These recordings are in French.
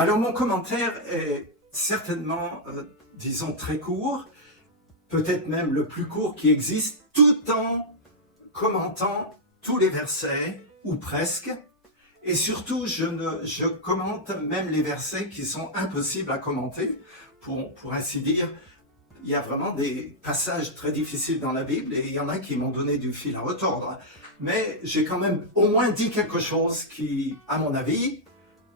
Alors mon commentaire est certainement, disons, très court, peut-être même le plus court qui existe, tout en commentant tous les versets, ou presque, et surtout je commente même les versets qui sont impossibles à commenter, pour ainsi dire. Il y a vraiment des passages très difficiles dans la Bible et il y en a qui m'ont donné du fil à retordre. Mais j'ai quand même au moins dit quelque chose qui, à mon avis,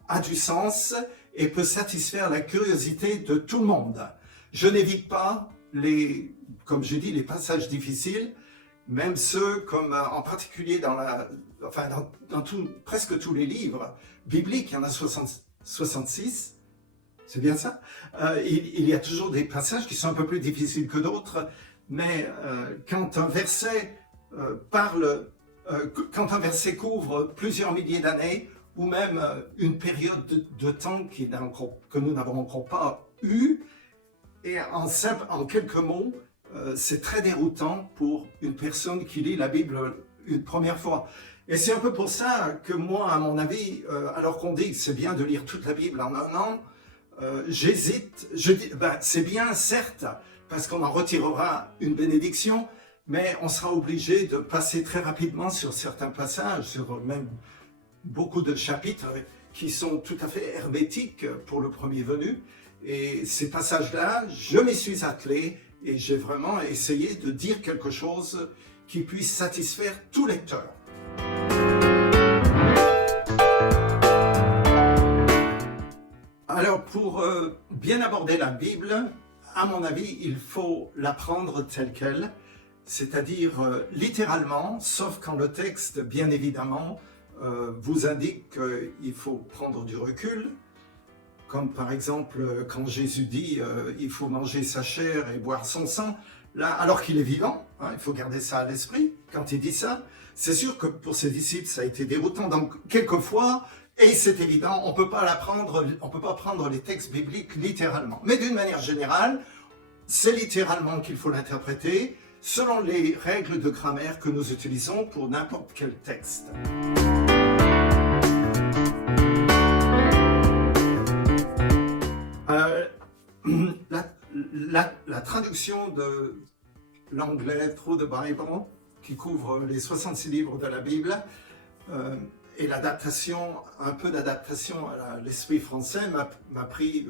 a du sens et peut satisfaire la curiosité de tout le monde. Je n'évite pas comme je dis, les passages difficiles, même ceux comme en particulier dans presque tous les livres bibliques, il y en a 66. C'est bien ça. Il y a toujours des passages qui sont un peu plus difficiles que d'autres, mais quand un verset quand un verset couvre plusieurs milliers d'années, ou même une période de temps que nous n'avons encore pas eue, et en quelques mots, c'est très déroutant pour une personne qui lit la Bible une première fois. Et c'est un peu pour ça que moi, à mon avis, alors qu'on dit que c'est bien de lire toute la Bible en un an, j'hésite. Je dis, c'est bien, certes, parce qu'on en retirera une bénédiction, mais on sera obligé de passer très rapidement sur certains passages, sur même beaucoup de chapitres qui sont tout à fait hermétiques pour le premier venu. Et ces passages-là, je m'y suis attelé et j'ai vraiment essayé de dire quelque chose qui puisse satisfaire tout lecteur. Alors, pour bien aborder la Bible, à mon avis, il faut l'apprendre telle qu'elle, c'est-à-dire littéralement, sauf quand le texte, bien évidemment, vous indique qu'il faut prendre du recul, comme par exemple quand Jésus dit il faut manger sa chair et boire son sang, là, alors qu'il est vivant, hein, il faut garder ça à l'esprit quand il dit ça. C'est sûr que pour ses disciples, ça a été déroutant, donc quelquefois, et c'est évident, on peut pas prendre les textes bibliques littéralement. Mais d'une manière générale, c'est littéralement qu'il faut l'interpréter, selon les règles de grammaire que nous utilisons pour n'importe quel texte. La traduction de l'anglais Through the Bible, qui couvre les 66 livres de la Bible, et l'adaptation, un peu d'adaptation à l'esprit français m'a pris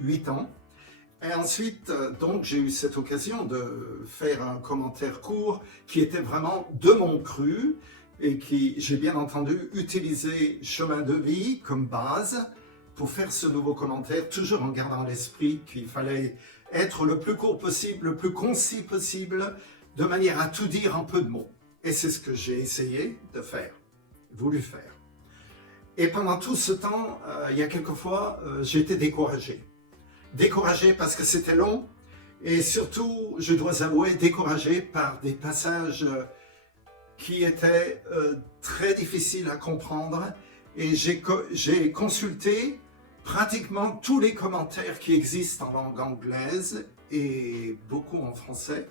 8 ans. Et ensuite, donc, j'ai eu cette occasion de faire un commentaire court qui était vraiment de mon cru et j'ai bien entendu utilisé Chemin de vie comme base pour faire ce nouveau commentaire, toujours en gardant à l'esprit qu'il fallait être le plus court possible, le plus concis possible, de manière à tout dire en peu de mots. Et c'est ce que j'ai essayé de faire, voulu faire. Et pendant tout ce temps, il y a quelques fois, j'ai été découragé. Découragé parce que c'était long, et surtout, je dois avouer, découragé par des passages qui étaient très difficiles à comprendre, et j'ai consulté pratiquement tous les commentaires qui existent en langue anglaise et beaucoup en français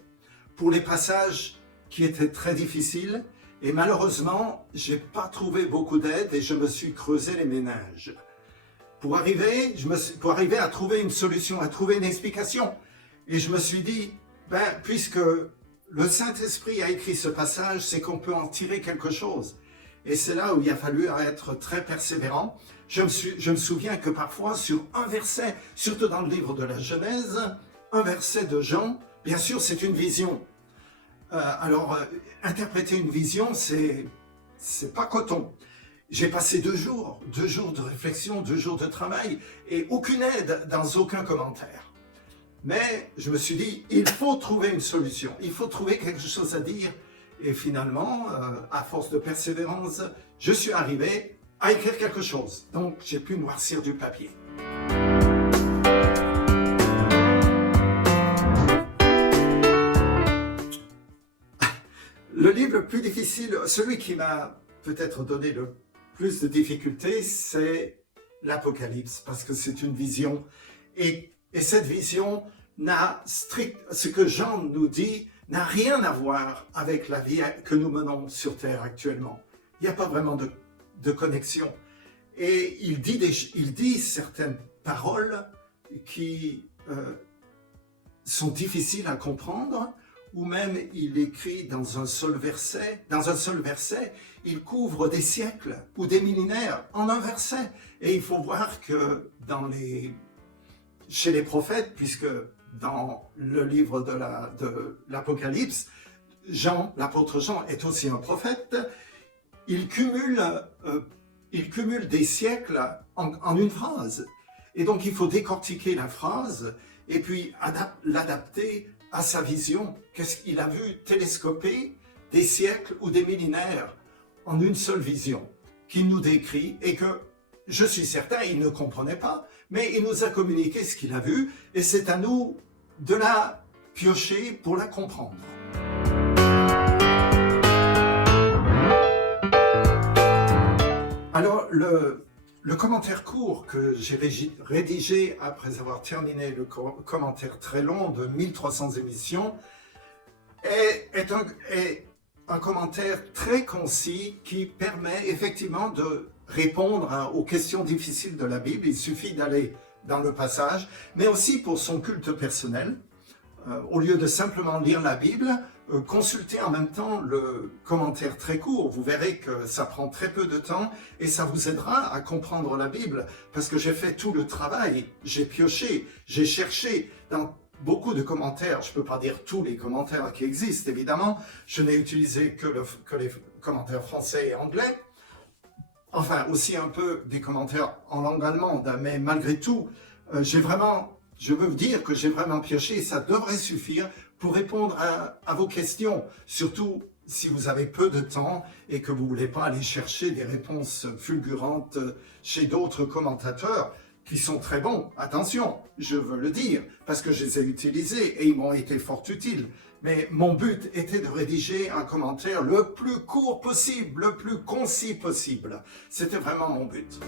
pour les passages qui étaient très difficiles, et malheureusement, j'ai pas trouvé beaucoup d'aide et je me suis creusé les méninges pour arriver à trouver une solution, à trouver une explication. Et je me suis dit, puisque le Saint-Esprit a écrit ce passage, c'est qu'on peut en tirer quelque chose. Et c'est là où il a fallu être très persévérant. Je me souviens que parfois, sur un verset, surtout dans le livre de la Genèse, un verset de Jean, bien sûr, c'est une vision. Interpréter une vision, c'est pas coton. J'ai passé 2 jours de réflexion, 2 jours de travail, et aucune aide dans aucun commentaire. Mais je me suis dit, il faut trouver une solution, il faut trouver quelque chose à dire. Et finalement, à force de persévérance, je suis arrivé à écrire quelque chose. Donc, j'ai pu noircir du papier. Le livre le plus difficile, celui qui m'a peut-être donné le plus de difficultés, c'est l'Apocalypse, parce que c'est une vision. Et cette vision ce que Jean nous dit, n'a rien à voir avec la vie que nous menons sur Terre actuellement. Il n'y a pas vraiment de connexion. et il dit certaines paroles qui sont difficiles à comprendre, ou même il écrit dans un seul verset, il couvre des siècles ou des millénaires en un verset. Et il faut voir que chez les prophètes, puisque dans le livre de l'Apocalypse, l'apôtre Jean est aussi un prophète, il cumule des siècles en une phrase. Et donc il faut décortiquer la phrase et puis l'adapter à sa vision. Qu'est-ce qu'il a vu télescoper des siècles ou des millénaires en une seule vision qu'il nous décrit et que je suis certain il ne comprenait pas, mais il nous a communiqué ce qu'il a vu et c'est à nous de la piocher pour la comprendre. Alors, le commentaire court que j'ai rédigé après avoir terminé le commentaire très long de 1300 émissions est un commentaire très concis qui permet effectivement de répondre aux questions difficiles de la Bible. Il suffit d'aller dans le passage, mais aussi pour son culte personnel. Au lieu de simplement lire la Bible, consultez en même temps le commentaire très court. Vous verrez que ça prend très peu de temps et ça vous aidera à comprendre la Bible parce que j'ai fait tout le travail, j'ai pioché, j'ai cherché dans beaucoup de commentaires. Je ne peux pas dire tous les commentaires qui existent, évidemment. Je n'ai utilisé que les commentaires français et anglais. Enfin, aussi un peu des commentaires en langue allemande, mais malgré tout, je veux vous dire que j'ai vraiment pioché et ça devrait suffire pour répondre à vos questions, surtout si vous avez peu de temps et que vous ne voulez pas aller chercher des réponses fulgurantes chez d'autres commentateurs qui sont très bons. Attention, je veux le dire, parce que je les ai utilisés et ils m'ont été fort utiles. Mais mon but était de rédiger un commentaire le plus court possible, le plus concis possible. C'était vraiment mon but.